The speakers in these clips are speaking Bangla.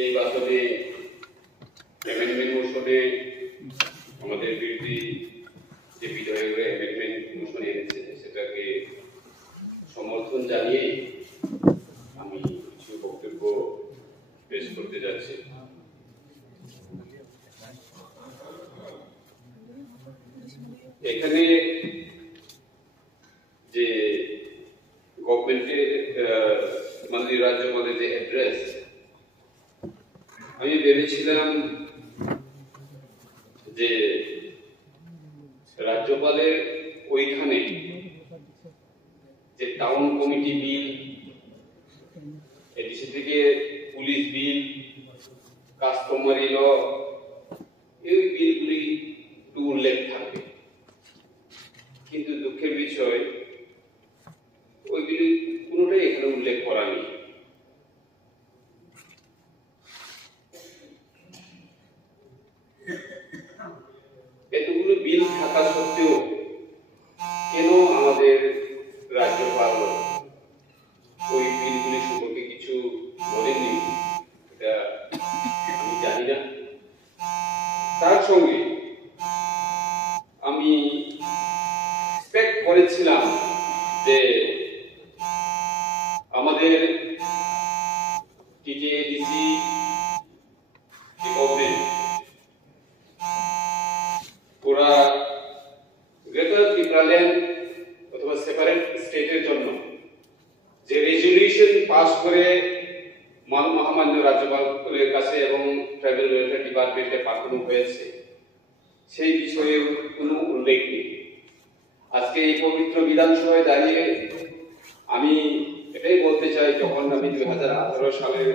এই বাস্তবে অ্যামেন্ডমেন্ট মোশনে আমাদের বিরোধী যে বিধায়করা অ্যামেন্ডমেন্ট মোশন এনেছে সেটাকে সমর্থন জানিয়ে আমি কিছু বক্তব্য পেশ করতে যাচ্ছি। এখানে যে গভর্নমেন্টের মাননীয় রাজ্যপালের যে অ্যাড্রেস, আমি ভেবেছিলাম যে রাজ্যপালের ওইখানে যে টাউন কমিটি বিল, এডিসি থেকে পুলিশ বিল, কাস্টমারি ল, এই বিলগুলি একটু উল্লেখ থাকবে, কিন্তু দুঃখের বিষয় ওইগুলি কোনোটাই এখানে উল্লেখ করা নেই। এতগুলো বিল থাকা সত্ত্বেও কেন আমাদের রাজ্যপাল ওই বিলগুলি সম্পর্কে কিছু বলেননি, এটা আমি জানি না। তার সঙ্গে আমি এক্সপেক্ট করেছিলাম যে আমাদের টিটিএডিসি গভর্নমেন্ট ওরা গ্রেটার ত্রিপুরাল্যান্ড অথবা সেপারেট স্টেটের জন্য যে রেজলিউশন পাস করে মহামান্য রাজ্যপালের কাছে এবং ট্রাইবাল ওয়েলফেয়ার ডিপার্টমেন্টে পাঠানো হয়েছে, সেই বিষয়ে কোনো উল্লেখ নেই। আজকে এই পবিত্র বিধানসভায় দাঁড়িয়ে আমি এটাই বলতে চাই, যখন আমি 2018 সালের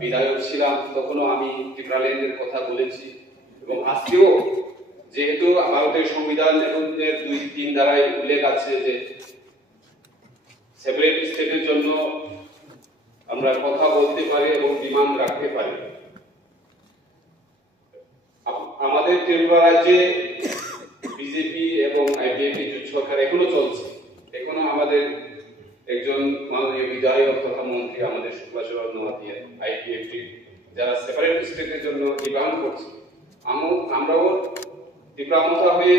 বিধায়ক ছিলাম তখনও আমি ত্রিপুরাল্যান্ডের কথা বলেছি, এবং আজকেও যেহেতু ভারতের সংবিধান এবং 2-3 ধারায় উল্লেখ আছে যে সেপারেট স্টেটের জন্য আমরা কথা বলতে পারি এবং ডিমান্ড রাখতে পারি। আমাদের ত্রিপুরা রাজ্যে বিজেপি এবং আইপিএফটি জোট সরকার এখনো চলছে। এখনো আমাদের একজন মাননীয় বিধায়ক তথা মন্ত্রী আমাদের সুভাষ নোয়াতিয়া আইপিএফটি যারা সেপারেট স্টেটের জন্য ডিমান্ড করছে, আমরাও ত্রিপুরামতা হয়ে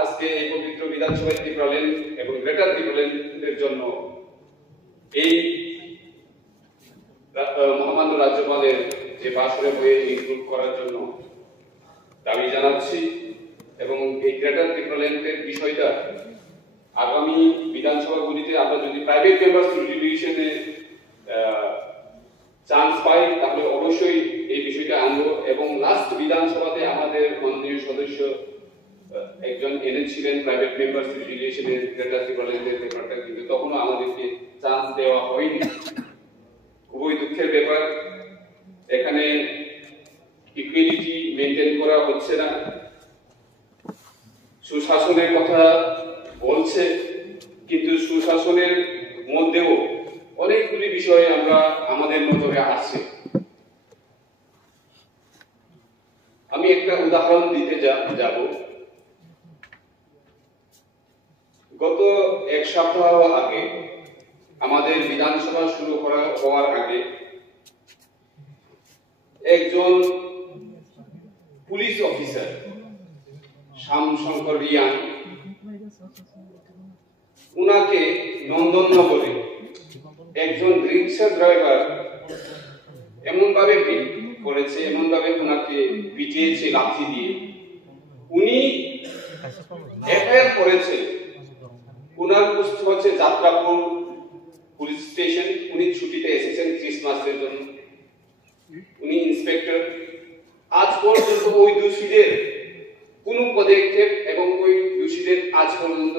আজকে এই পবিত্র বিধানসভায় ত্রিপুরাল্যান্ড এবং গ্রেটার ত্রিপুরাল্যান্ডের জন্য এই মহামান্য রাজ্যপালের যে বাসরে বইয়ে ইনক্লুড করার জন্য দাবি জানাচ্ছি, এবং এই গ্রেটার ত্রিপুরাল্যান্ডের বিষয়টা আগামী বিধানসভাগুলিতে আমরা যদি প্রাইভেট মেম্বার্স রেজলিউশনে চান্স পাই তাহলে অবশ্যই এই বিষয়টা আনবো। এবং লাস্ট বিধানসভাতে আমাদের মাননীয় সদস্য একজন এনেছিলেন প্রাইভেট মেম্বার্স রেজলিউশনের গ্রেটার ত্রিপুরাল্যান্ডের ব্যাপারটা, কিন্তু তখনও আমাদেরকে চান্স দেওয়া হয়নি। খুবই দুঃখের ব্যাপার, এখানে ইকুয়ালিটি মেনটেন করা হচ্ছে না। সুশাসনের কথা বলছে, কিন্তু সুশাসনের মধ্যেও অনেকগুলি বিষয় আমরা আমাদের নজরে আসছে। আমি একটা উদাহরণ দিতে যাব। গত 1 সপ্তাহ আগে আমাদের বিধানসভা শুরু হওয়ার আগে একজন পুলিশ অফিসার শ্যামশঙ্কর রিয়াং, উনাকে নন্দননগরে একজন রিক্সা ড্রাইভার এমন ভাবে বিট করেছে, এমন ভাবে উনাকে পিটিয়েছে লাঠি দিয়ে। উনি এফআইআর করেছে, উনার পোস্ট হচ্ছে যাত্রাপুর পুলিশ স্টেশন। উনি ছুটিতে এসেছেন ক্রিসমাসের জন্য, উনি ইন্সপেক্টর। আজ পর্যন্ত ওই দোষীদের কোন পদক্ষেপ এবং ওই দোষীদের আজ পর্যন্ত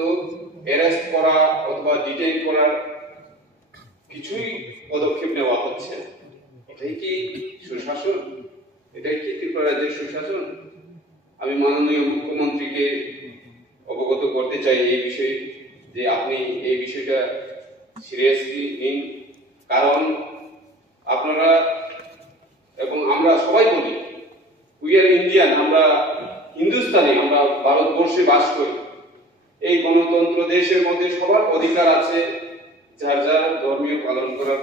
অ্যারেস্ট করা অথবা ডিটেইন করার কিছুই পদক্ষেপ নেওয়া হচ্ছে। এটাই কি সুশাসন? এটাই কি ত্রিপুরা রাজ্যের সুশাসন? আমি মাননীয় মুখ্যমন্ত্রীকে অবগত করতে চাই এই বিষয়ে, যে আপনি এই বিষয়টা সিরিয়াসলি নিন। কারণ আপনারা এবং আমরা সবাই বলি উই আর ইন্ডিয়ান, আমরা হিন্দুস্তানি, আমরা ভারতবর্ষে বাস করি। এই গণতন্ত্র দেশের মধ্যে সবার অধিকার আছে যার যার ধর্মীয় পালন করার,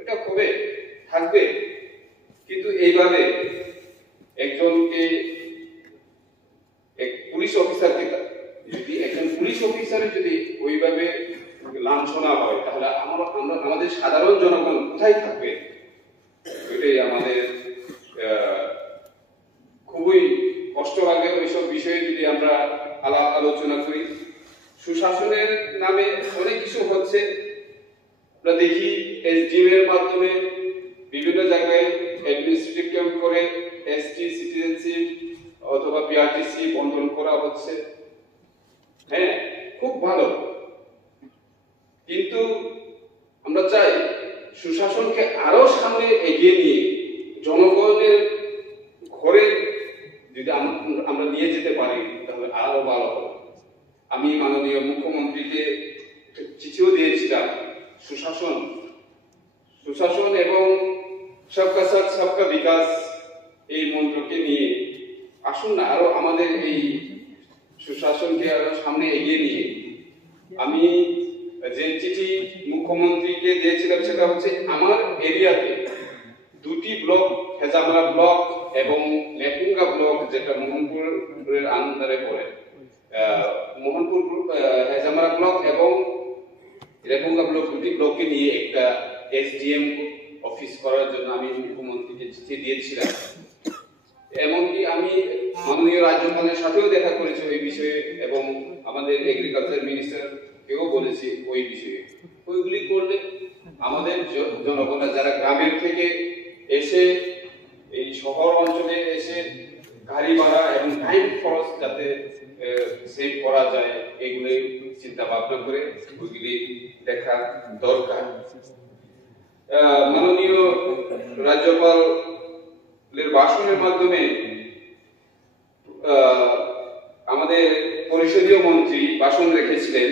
এটা কবে থাকবে। কিন্তু এইভাবে একজনকে পুলিশ অফিসারকে যদি একজন পুলিশ অফিসারের যদি ওইভাবে লাঞ্ছনা হয় তাহলে আমরা আমাদের সাধারণ জনগণ কোথায় থাকবে? এটাই আমাদের খুবই কষ্ট লাগে ওইসব বিষয়ে যদি আমরা আলাপ আলোচনা করি। সুশাসনের নামে অনেক কিছু হচ্ছে, আমরা দেখি এসডিএম এর মাধ্যমে বিভিন্ন জায়গায় অ্যাডমিনিস্ট্রেটিভ ক্যাম্প করে এসটি সিটিজেনশিপ অথবা পিআরটিসি বন্টন করা হচ্ছে। হ্যাঁ, খুব ভালো, কিন্তু আমরা চাই সুশাসনকে আরো সামনে এগিয়ে নিয়ে জনগণের ঘরে যদি আমরা নিয়ে যেতে পারি তাহলে আরো ভালো হবে। আমি মাননীয় মুখ্যমন্ত্রীকে চিঠিও দিয়েছিলাম সুশাসন এবং সবকা সাথ সবকা বিকাশ এই মন্ত্রকে নিয়ে আসুন না আরো আমাদের এই সুশাসনকে আরো সামনে এগিয়ে নিয়ে। আমি যে চিঠি মুখ্যমন্ত্রীকে দিয়েছিলাম সেটা হচ্ছে আমার এরিয়াতে দুটি ব্লক, হেজামারা ব্লক এবং লেপুঙ্গা ব্লক, যেটা মোহনপুরের আন্ডারে পড়ে, মোহনপুর হেজামারা ব্লক এবং লেপুঙ্গা ব্লক, দুটি ব্লককে নিয়ে একটা এসডিএম অফিস করার জন্য আমি মুখ্যমন্ত্রীকে চিঠি দিয়েছিলাম। এমনকি আমি মাননীয় রাজ্যপালের সাথেও দেখা করেছি ওই বিষয়ে এবং আমাদের এগ্রিকালচার মিনিস্টারকেও বলেছি ওই বিষয়ে। ওইগুলি করলে আমাদের জনগণরা যারা গ্রামের থেকে এসে এই শহর অঞ্চলে এসে গাড়ি ভাড়া এবং টাইম খরচ যাতে সেভ করা যায় এগুলি চিন্তা ভাবনা করে ওইগুলি দেখা দরকার। মাননীয় রাজ্যপালের ভাষণের মাধ্যমে আমাদের পরিষদীয় মন্ত্রী ভাষণ রেখেছিলেন।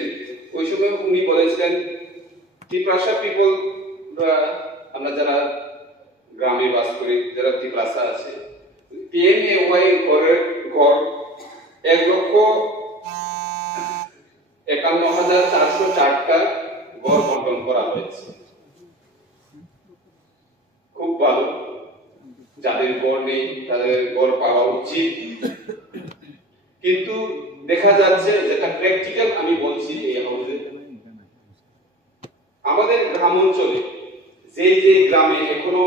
ওই সময় উনি বলেছিলেন তিপ্রাসা পিপল, আমরা যারা গ্রামে বাস করি, যারা তিপ্রাসা আছে, পিএমএওয়াই ঘরের ঘর 1,51,404টা ঘর বন্টন করা হয়েছে। খুব ভালো, যাদের ঘর নেই তাদের ঘর পাওয়া উচিত। কিন্তু দেখা যাচ্ছে যেটা প্র্যাকটিক্যাল আমি বলছি এই হাউসে, আমাদের গ্রাম অঞ্চলে যে গ্রামে এখনো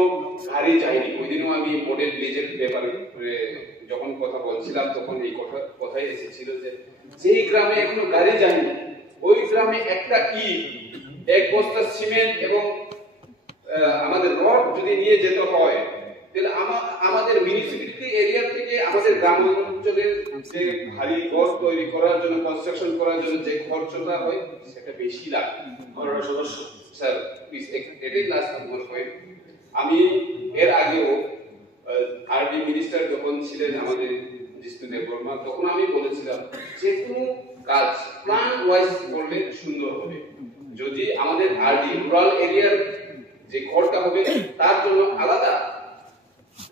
গাড়ি যায়নি, ওই দিনও আমি মডেল ব্রিজের ব্যাপারে যখন কথা বলছিলাম তখন এই কথাই এসেছিল যে গ্রামে এখনো গাড়ি যায়নি ওই গ্রামে একটা ইট, এক বস্তা সিমেন্ট এবং আমাদের রড যদি নিয়ে যেতে হয় তাহলে আমাদের মিউনিসিপ্যালিটি এরিয়া থেকে আমাদের গ্রাম অঞ্চলের যে ভারী ঘর তৈরি করার জন্য, কনস্ট্রাকশন করার জন্য যে খরচটা হয় সেটা বেশি লাগে। সদস্য স্যার প্লিজ এটাই লাস্ট মনে হয়। আমি এর আগেও আরডি মিনিস্টার যখন ছিলেন আমাদের জিষ্ণুদেব বর্মা, তখন আমি বলেছিলাম যে কোনো কাজ প্ল্যান ওয়াইজ করলে সুন্দর হবে। যদি আমাদের আরডি রুরাল এরিয়ার যে ঘরটা হবে তার জন্য আলাদা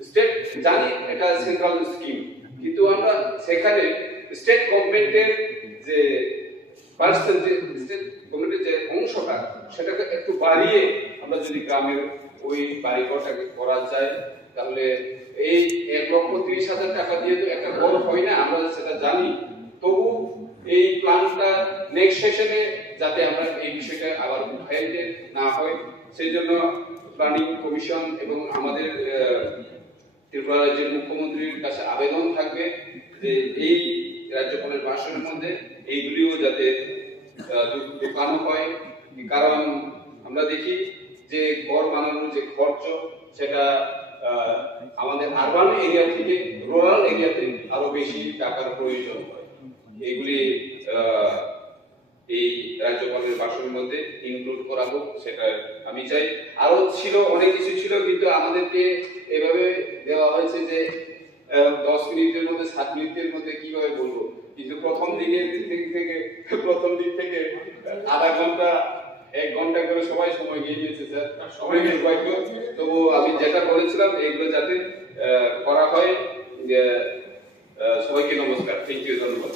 স্টেট, জানি এটা সেন্ট্রাল স্কিম, কিন্তু আমরা সেখানে স্টেট গভর্নমেন্টের যে পার্সেন্টেজ, স্টেট গভর্নমেন্টের যে অংশটা সেটাকে একটু বাড়িয়ে আমরা যদি গ্রামের ওই বাড়িঘরটাকে করা যায় তাহলে এই 1,30,000 টাকা দিয়ে তো একটা ঘর হয় না, আমরা সেটা জানি। তবু এই প্ল্যানটা নেক্সট সেশনে যাতে আমরা এই বিষয়টা আবার উঠাইতে না হয় সেই জন্য প্ল্যানিং কমিশন এবং আমাদের ত্রিপুরা রাজ্যের মুখ্যমন্ত্রীর কাছে আবেদন থাকবে যে এই রাজ্যপালের ভাষণের মধ্যে এইগুলিও যাতে ঢোকানো হয়। কারণ আমরা দেখি যে ঘর বানানোর যে খরচ সেটা আমাদের আরবান এরিয়া থেকে রুরাল এরিয়াতে আরো বেশি টাকার প্রয়োজন হয়। এইগুলি এই রাজ্যপালের ভাষণের মধ্যে ইনক্লুড করা হোক, সেটা আমি চাই। আরো ছিল, অনেক কিছু ছিল, কিন্তু আমাদেরকে এভাবে দেওয়া হয়েছে যে 10 মিনিটের মধ্যে 7 মিনিটের মধ্যে কিভাবে বলবো, কিন্তু প্রথম দিক থেকে আধা ঘন্টা 1 ঘন্টা করে সবাই সময় নিয়ে নিয়েছে স্যার, সবাই নির্বাচিত। তবু আমি যেটা বলেছিলাম এগুলো যাতে করা হয়। সবাইকে নমস্কার, থ্যাংক ইউ, ধন্যবাদ।